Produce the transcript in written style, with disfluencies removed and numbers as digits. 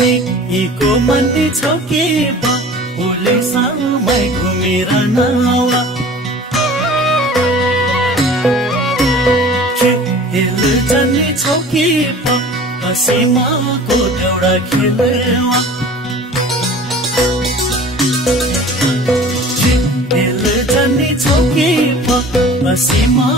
जाने हिको मन्दी छौ के बा उले समय घुमेर नावा खेल जाने छौ के बा सीमाको देउडा खेलवा खेल जाने छौ के बा सीमा